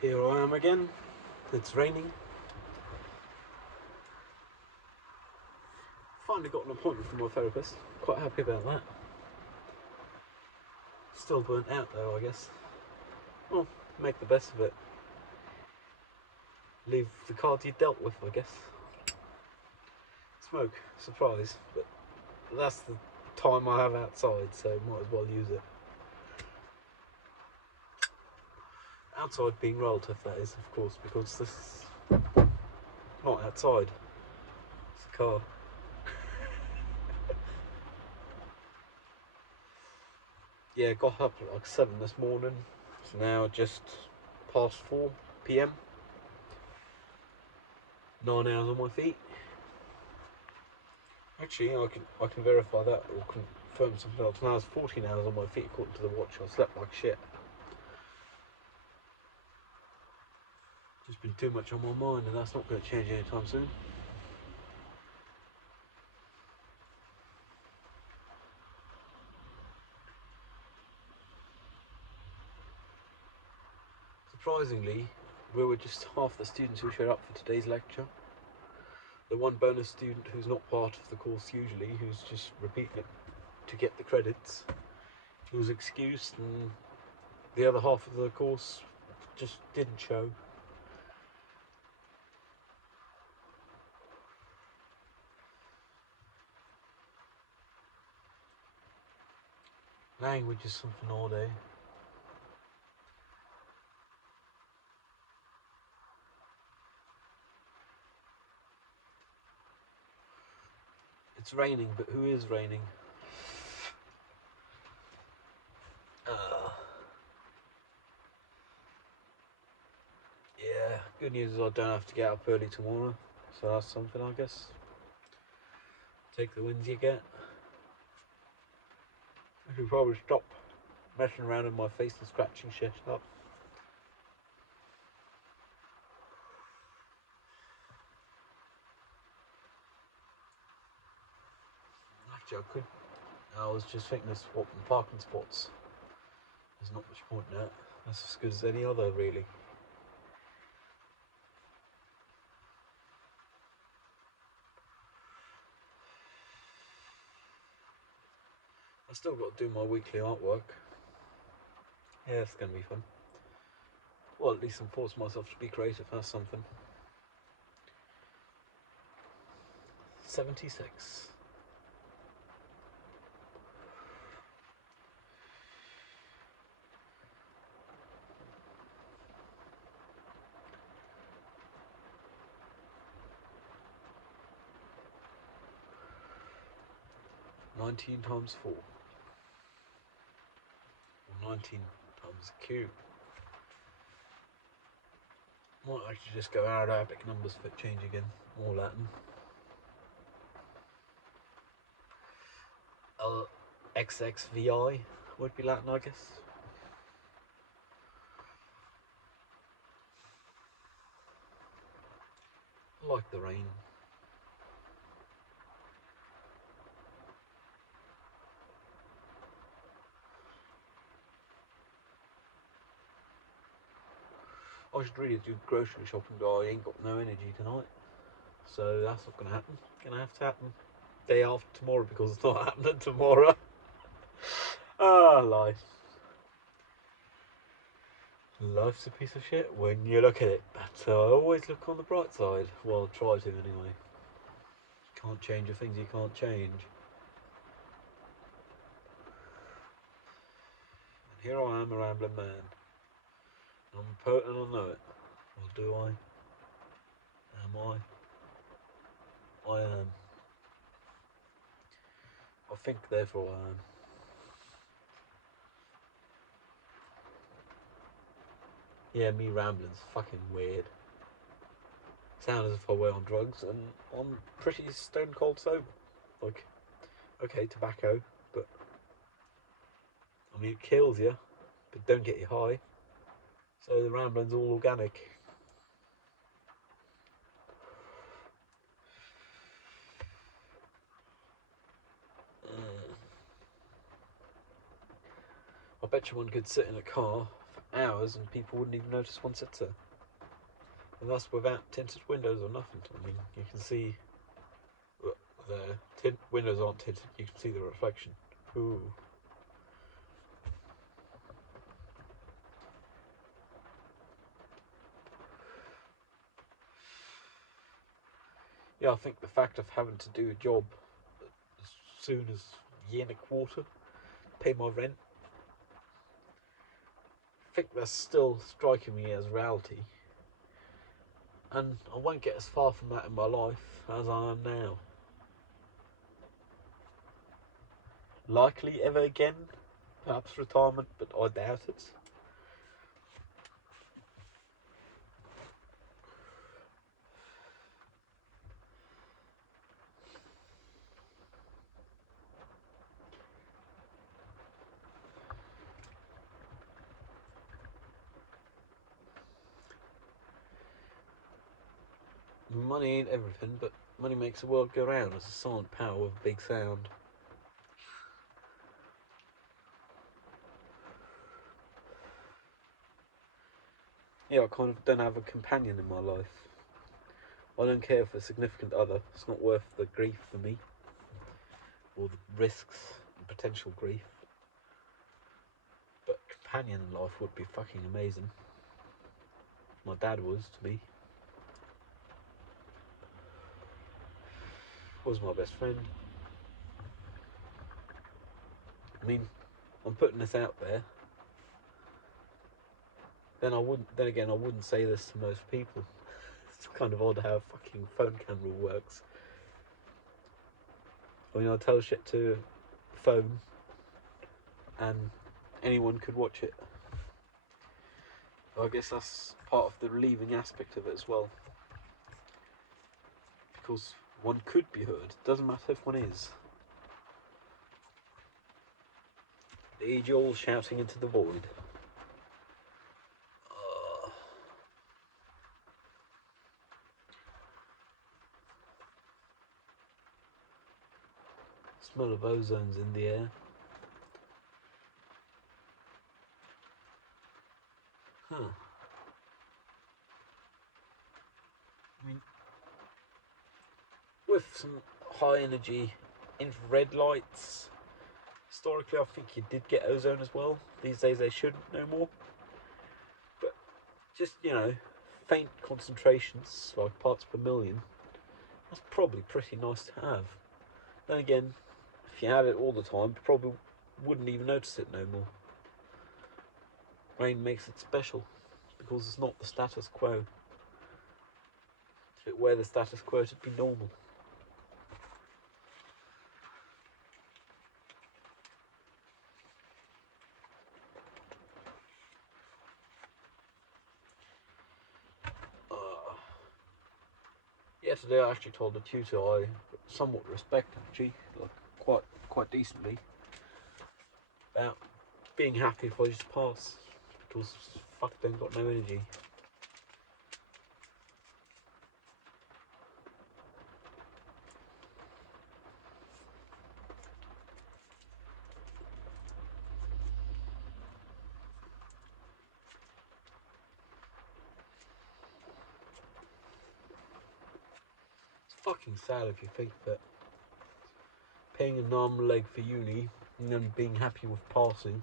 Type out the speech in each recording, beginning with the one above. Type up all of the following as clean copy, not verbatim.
Here I am again. It's raining. Finally got an appointment from my therapist. Quite happy about that. Still burnt out though, I guess. Well, make the best of it. Leave the cards you dealt with, I guess. Smoke, surprise, but that's the time I have outside, so might as well use it. Outside being relative, that is, of course, because this is not outside. It's a car. Yeah, got up at like 7 this morning. It's now just past 4 p.m. 9 hours on my feet. Actually, I can verify that or confirm something else. Now it's 14 hours on my feet according to the watch. I slept like shit. Just been too much on my mind, and that's not going to change anytime soon. Surprisingly, we were just half the students who showed up for today's lecture. The one bonus student who's not part of the course usually, who's just repeating it to get the credits, he was excused, and the other half of the course just didn't show. Language is something all day. It's raining, but who is raining? Yeah, good news is I don't have to get up early tomorrow, so that's something, I guess. Take the wins you get. I should probably stop messing around in my face and scratching shit up. Actually, I was just thinking of swapping parking spots. There's not much point in that. That's as good as any other, really. I still got to do my weekly artwork. Yeah, it's going to be fun. Well, at least I'm forcing myself to be creative. That's something. 76. Nineteen times 4. Or 19 times the cube. Might actually just go Arabic numbers for change again. Or Latin. XXVI would be Latin, I guess. I like the rain. I should really do grocery shopping, but I ain't got no energy tonight. So that's not going to happen. Going to have to happen day after tomorrow because it's not happening tomorrow. Life. Life's a piece of shit when you look at it, but I always look on the bright side. Well, try to anyway. Can't change the things you can't change. And here I am, a rambling man. I'm a poet and I know it. Or do I? Am I? I am. I think, therefore I am. Yeah, me rambling's fucking weird. Sound as if I were on drugs, and I'm pretty stone cold sober. Like, okay, tobacco, but I mean it kills you, but don't get you high. So the rambling's all organic. I bet you one could sit in a car for hours and people wouldn't even notice one sits there. And that's without tinted windows or nothing. I mean, you can see the windows aren't tinted, you can see the reflection. Ooh. Yeah, I think the fact of having to do a job as soon as a year and a quarter, pay my rent, I think that's still striking me as reality. And I won't get as far from that in my life as I am now. Likely ever again, perhaps retirement, but I doubt it. Money ain't everything, but money makes the world go round. It's a silent power with a big sound. Yeah, I kind of don't have a companion in my life. I don't care for a significant other. It's not worth the grief for me, or the risks and potential grief. But companion in life would be fucking amazing. My dad was to me. Was my best friend. I mean, I'm putting this out there. Then again, I wouldn't say this to most people. It's kind of odd how a fucking phone camera works. I mean, I tell shit to a phone, and anyone could watch it. I guess that's part of the relieving aspect of it as well. Because one could be heard. Doesn't matter if one is. The age-old shouting into the void. Smell of ozone's in the air. Huh. I mean, with some high energy infrared lights, historically I think you did get ozone as well. These days they shouldn't no more. But just, faint concentrations, like parts per million, that's probably pretty nice to have. Then again, if you had it all the time, you probably wouldn't even notice it no more. Rain makes it special, because it's not the status quo. If it were the status quo, it'd be normal. Yesterday I actually told the tutor I somewhat respect, actually, like quite decently, about being happy if I just pass, because fuck, they ain't got no energy. It's fucking sad if you think that paying an arm and leg for uni and then being happy with passing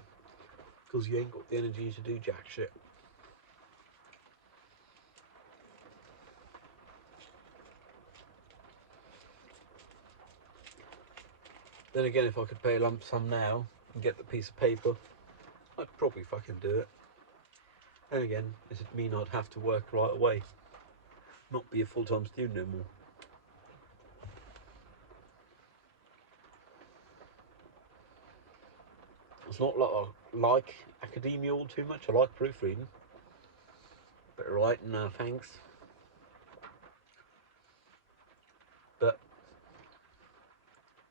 because you ain't got the energy to do jack shit. Then again, if I could pay a lump sum now and get the piece of paper, I'd probably fucking do it. Then again, it'd mean I'd have to work right away, not be a full-time student no more. It's not like I like academia all too much. I like proofreading, but writing, no thanks. But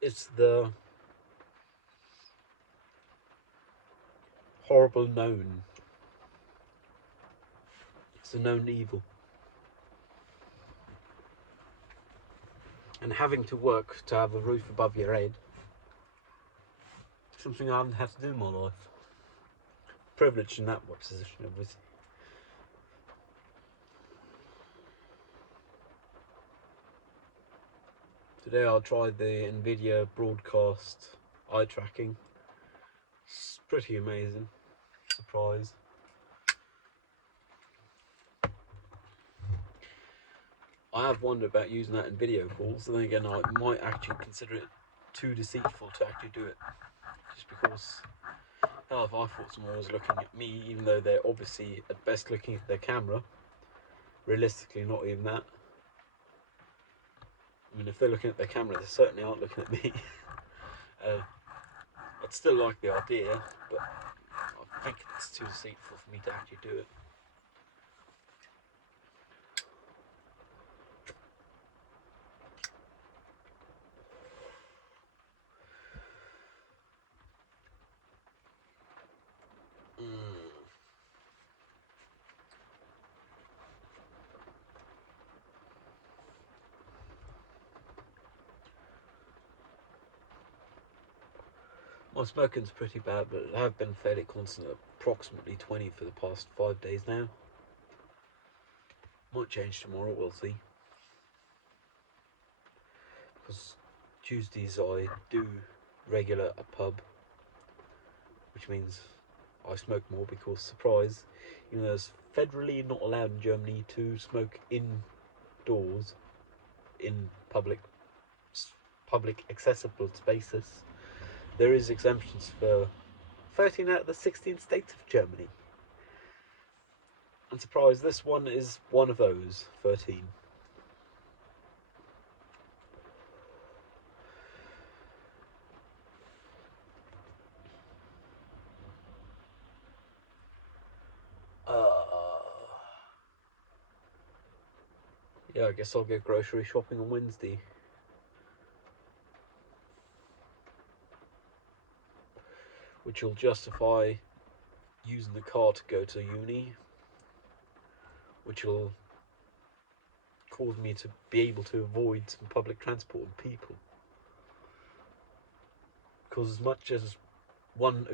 it's the horrible known. It's a known evil. And having to work to have a roof above your head, something I haven't had to do in my life. privileged in that position, obviously. Today I tried the NVIDIA broadcast eye tracking. It's pretty amazing. Surprise. I have wondered about using that in video calls, and then again I might actually consider it too deceitful to actually do it. Just because, hell, if I thought someone was looking at me, even though they're obviously at best looking at their camera, realistically not even that. I mean, if they're looking at their camera, they certainly aren't looking at me. I'd still like the idea, but I think it's too deceitful for me to actually do it. My smoking's pretty bad, but I have been fairly constant at approximately 20 for the past 5 days now. Might change tomorrow, we'll see. Because Tuesdays I do regular a pub, which means I smoke more because, surprise, even though it's federally not allowed in Germany to smoke indoors in public accessible spaces, there is exemptions for 13 out of the 16 states of Germany. And surprise, this one is one of those 13. Yeah, I guess I'll go grocery shopping on Wednesday. Which will justify using the car to go to uni. Which will cause me to be able to avoid some public transport and people. Because as much as one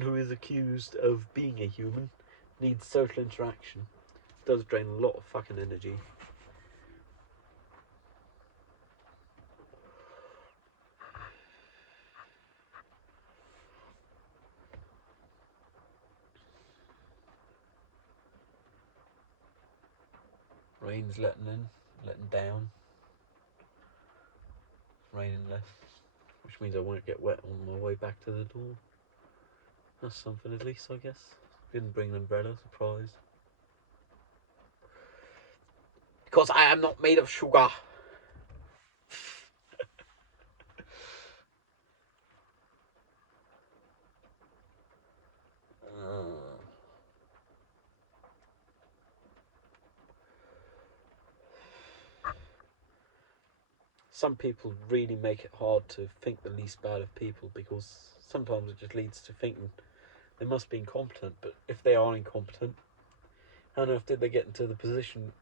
who is accused of being a human needs social interaction, it does drain a lot of fucking energy. Rain's letting down. It's raining less, which means I won't get wet on my way back to the door. That's something at least, I guess. Didn't bring an umbrella, surprise. Because I am not made of sugar. Some people really make it hard to think the least bad of people, because sometimes it just leads to thinking they must be incompetent. But if they are incompetent, how on earth did they get into the position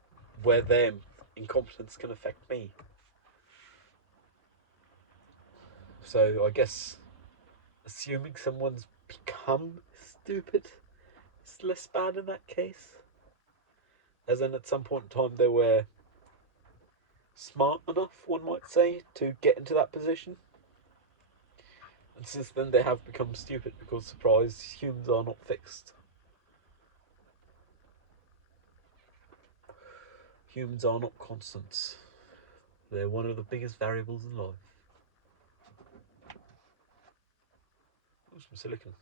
where their incompetence can affect me? So I guess assuming someone's become stupid is less bad in that case. As in, at some point in time they were smart enough, one might say, to get into that position. And since then they have become stupid because, surprise, humans are not fixed. Humans are not constants. They're one of the biggest variables in life. Oh, some silicone.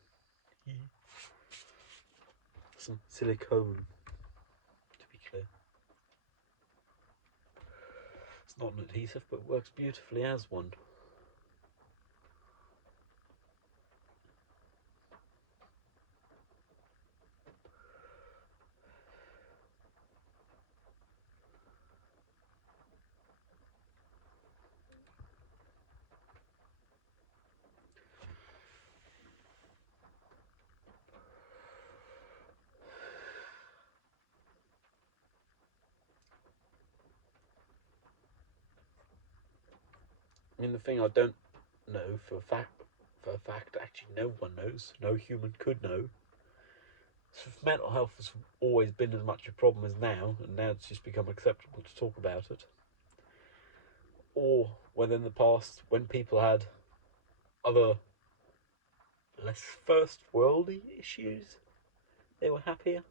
Some silicone, to be clear. It's not an adhesive, but works beautifully as one. I mean, the thing I don't know for a fact, actually no one knows, no human could know, So if mental health has always been as much a problem as now, and now it's just become acceptable to talk about it, or whether in the past, when people had other less first worldy issues, they were happier.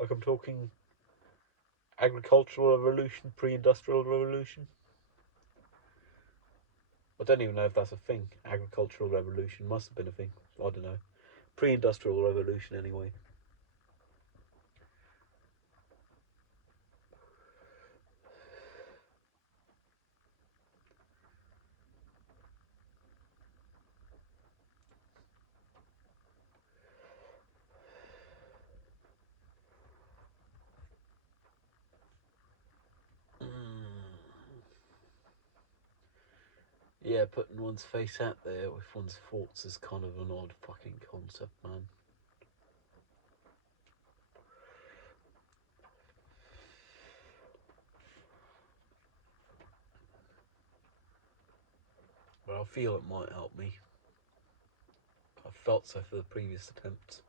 Like I'm talking agricultural revolution, pre-industrial revolution. I don't even know if that's a thing. Agricultural revolution must have been a thing. I don't know. Pre-industrial revolution, anyway. Yeah, putting one's face out there with one's thoughts is kind of an odd fucking concept, man. But I feel it might help me. I felt so for the previous attempts.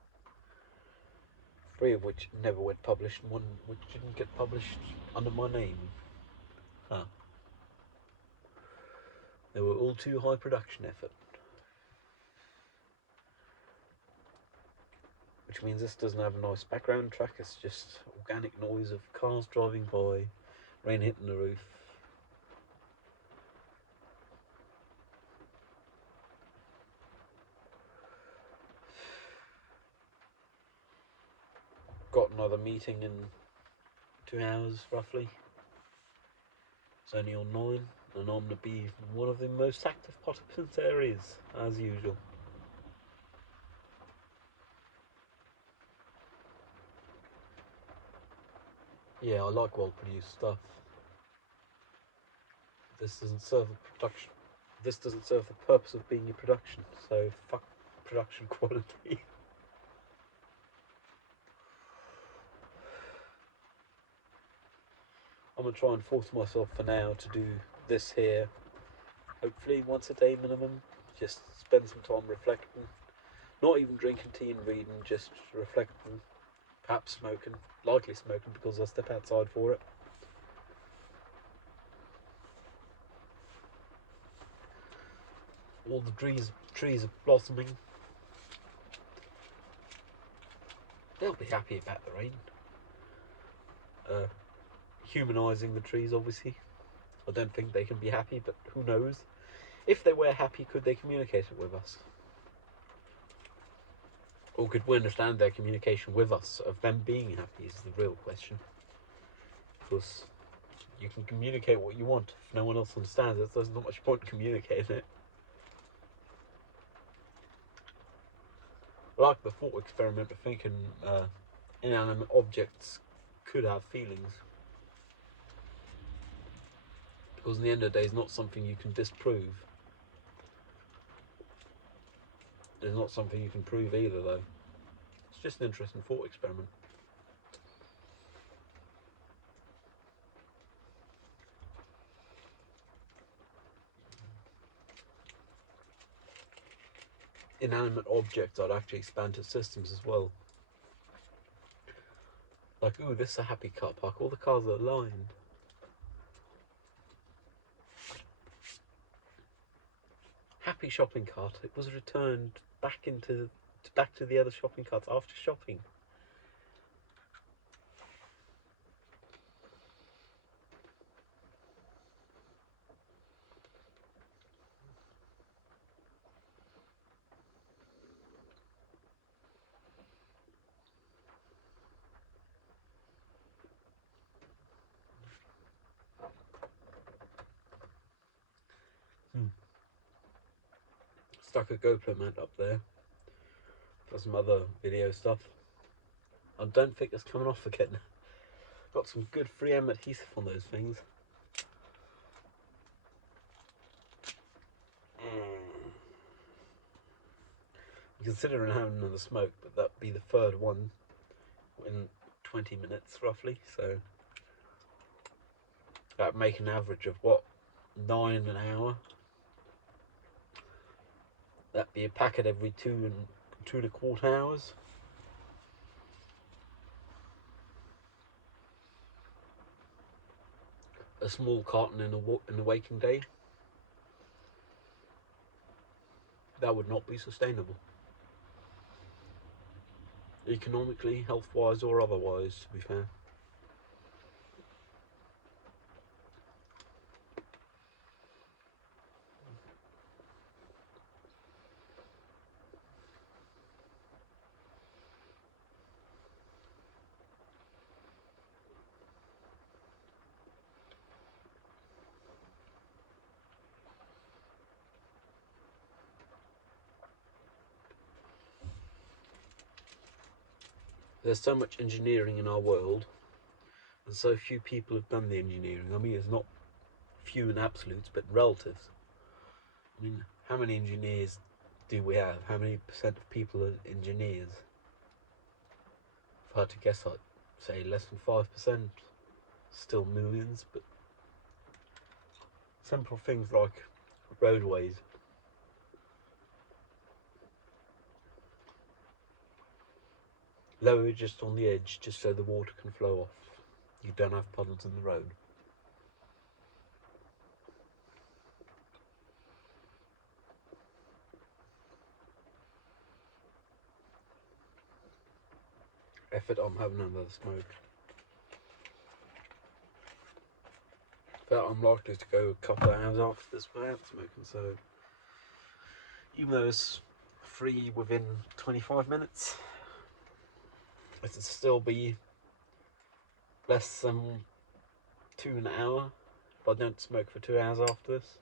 3 of which never went published, and 1 which didn't get published under my name. Huh. They were all too high production effort. Which means this doesn't have a nice background track, it's just organic noise of cars driving by, rain hitting the roof. Got another meeting in 2 hours roughly. It's only on 9, and I'm going to be one of the most active participants there is, as usual. Yeah, I like well-produced stuff. This doesn't serve the production. This doesn't serve the purpose of being a production, so fuck production quality. I'm going to try and force myself for now to do this here, hopefully once a day minimum. Just spend some time reflecting. Not even drinking tea and reading, just reflecting. Perhaps smoking. Likely smoking because I'll step outside for it. All the trees are blossoming. They'll be happy about the rain. Humanising the trees, obviously. I don't think they can be happy, but who knows? If they were happy, could they communicate it with us? Or could we understand their communication with us of them being happy is the real question. Because you can communicate what you want. If no one else understands it, there's not much point communicating it. I like the thought experiment of thinking inanimate objects could have feelings. Because in the end of the day, it's not something you can disprove. It's not something you can prove either, though. It's just an interesting thought experiment. Inanimate objects, I'd actually expand to systems as well. Like, ooh, this is a happy car park. All the cars are aligned. Happy shopping cart. It was returned back to the other shopping carts after shopping. Stuck a GoPro mount up there for some other video stuff. I don't think it's coming off again. Got some good 3M adhesive on those things. Considering having another smoke, but that'd be the 3rd one in 20 minutes roughly, so that'd make an average of what, 9 an hour. That'd be a packet every 2 and 2 1/4 hours. a small carton in a waking day, that would not be sustainable. Economically, health-wise, or otherwise, to be fair. There's so much engineering in our world, and so few people have done the engineering. I mean, it's not few in absolutes, but relatives. I mean, how many engineers do we have? How many percent of people are engineers? If I had to guess, I'd say less than 5%. Still millions, but simple things like roadways. Lower just on the edge, just so the water can flow off. You don't have puddles in the road. Effort, I'm having another smoke. But I'm likely to go a couple of hours after this without smoking, so even though it's free within 25 minutes, it'll still be less than 2 an hour if I don't smoke for 2 hours after this.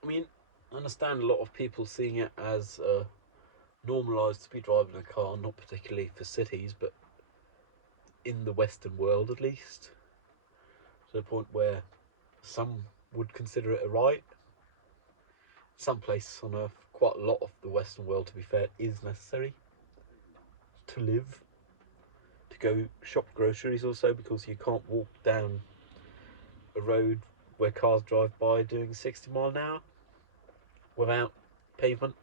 I mean, I understand a lot of people seeing it as normalised to be driving a car, not particularly for cities, but in the Western world at least, to the point where some would consider it a right. Some places on Earth, quite a lot of the Western world, to be fair, is necessary to live, to go shop groceries also, because you can't walk down a road where cars drive by doing 60 mile an hour without pavement.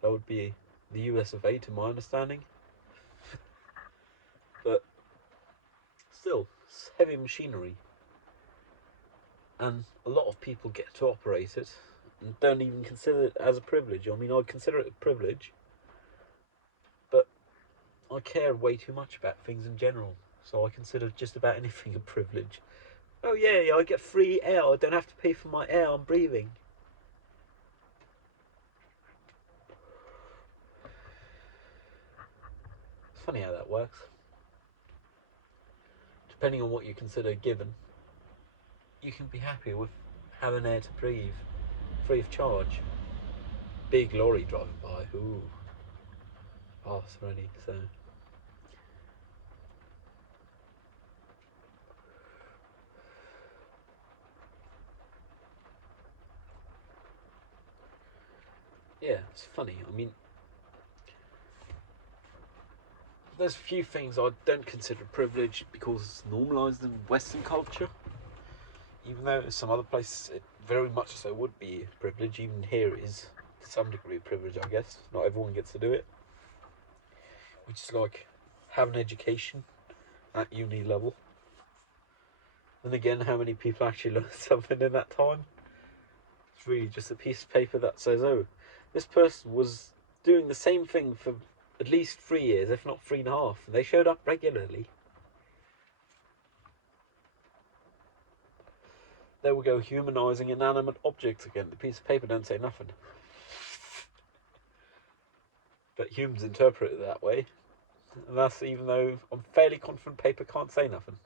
That would be the US of A, to my understanding. But still, it's heavy machinery, and a lot of people get to operate it and don't even consider it as a privilege. I mean, I consider it a privilege, but I care way too much about things in general, so I consider just about anything a privilege. Oh yeah, I get free air, I don't have to pay for my air I'm breathing. It's funny how that works. Depending on what you consider given, you can be happy with having air to breathe, free of charge. Big lorry driving by, ooh, pass already, so. Yeah, it's funny. I mean, there's a few things I don't consider privilege because it's normalised in Western culture. Even though in some other places it very much so would be a privilege, even here it is to some degree a privilege, I guess. Not everyone gets to do it. Which is like having education at uni level. And again, how many people actually learn something in that time? It's really just a piece of paper that says, oh, this person was doing the same thing for at least 3 years, if not 3.5, and they showed up regularly. There we go, humanising inanimate objects again. The piece of paper don't say nothing. But humans interpret it that way. And that's even though I'm fairly confident paper can't say nothing.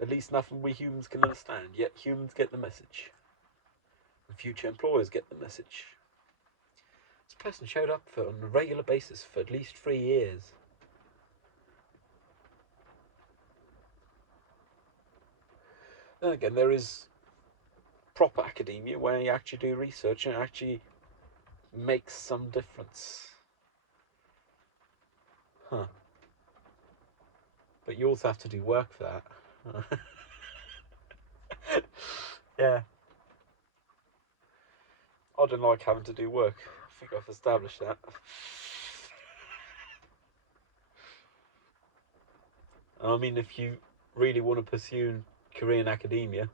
At least nothing we humans can understand, yet humans get the message. And future employers get the message. This person showed up on a regular basis for at least 3 years. Then again, there is proper academia where you actually do research and it actually makes some difference. Huh. But you also have to do work for that. Yeah. I don't like having to do work. I think I've established that. I mean, if you really want to pursue a career in academia,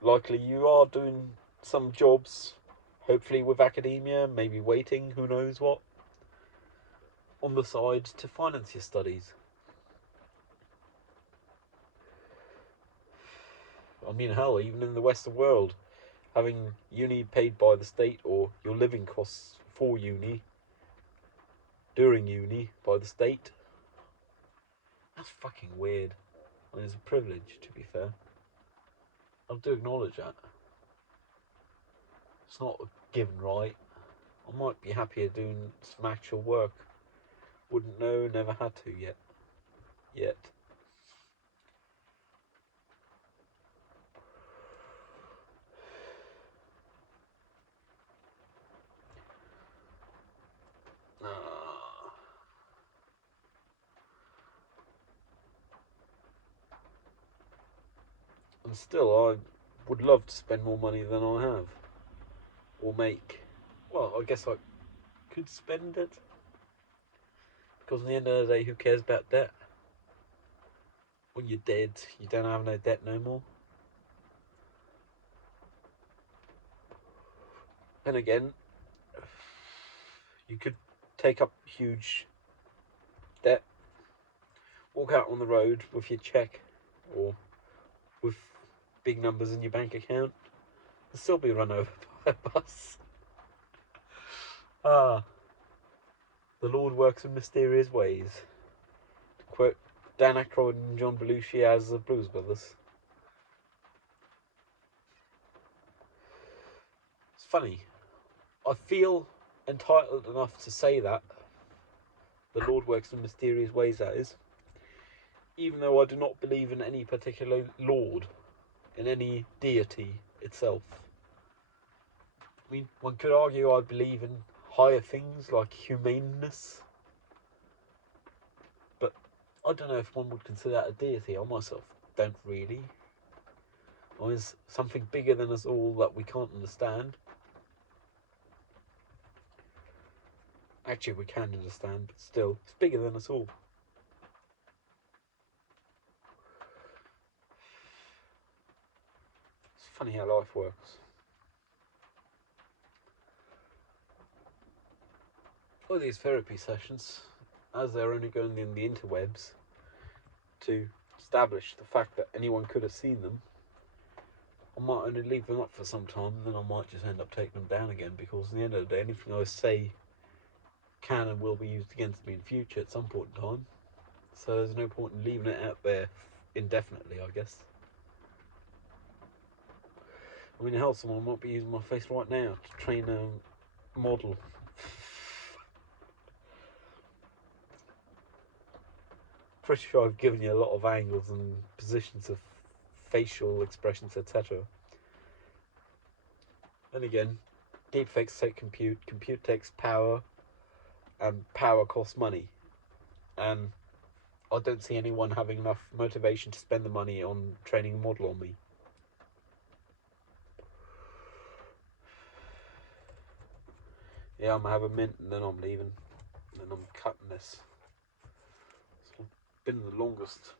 likely you are doing some jobs, hopefully with academia, maybe waiting, who knows what, on the side to finance your studies. I mean, hell, even in the Western world, having uni paid by the state or your living costs for uni, during uni, by the state, that's fucking weird. I mean, it's a privilege, to be fair. I do acknowledge that. It's not a given right. I might be happier doing some actual work. Wouldn't know, never had to yet. Yet. And still, I would love to spend more money than I have. Or make. Well, I guess I could spend it. Because at the end of the day, who cares about debt? When you're dead, you don't have no debt no more. And again, you could take up huge debt, walk out on the road with your cheque, or with big numbers in your bank account, and still be run over by a bus. Ah, the Lord works in mysterious ways. To quote Dan Aykroyd and John Belushi as the Blues Brothers. It's funny. I feel entitled enough to say that. The Lord works in mysterious ways, that is. Even though I do not believe in any particular Lord, in any deity itself. I mean, one could argue I believe in higher things like humaneness. But I don't know if one would consider that a deity. I myself don't really. Or is something bigger than us all that we can't understand? Actually, we can understand, but still, it's bigger than us all. It's funny how life works. All these therapy sessions, as they're only going in the interwebs to establish the fact that anyone could have seen them, I might only leave them up for some time, and then I might just end up taking them down again, because at the end of the day, anything I say can and will be used against me in future at some point in time. So there's no point in leaving it out there indefinitely, I guess. I mean, hell, someone might be using my face right now to train a model. Pretty sure I've given you a lot of angles and positions of facial expressions, etc. And again, deepfakes take compute takes power, and power costs money. And I don't see anyone having enough motivation to spend the money on training a model on me. Yeah, I'm gonna have a mint and then I'm leaving. And then I'm cutting this. It's been the longest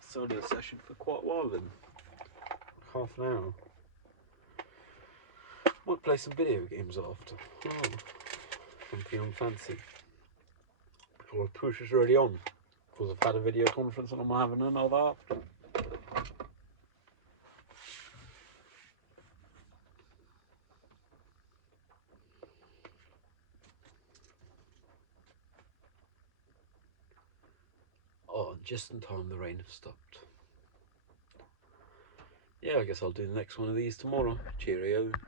solo session for quite a while then. Half an hour. Might play some video games after. Oh, I'm feeling fancy. Or push is already on. Because I've had a video conference and I'm having another after. Oh, just in time the rain has stopped. Yeah, I guess I'll do the next one of these tomorrow. Cheerio.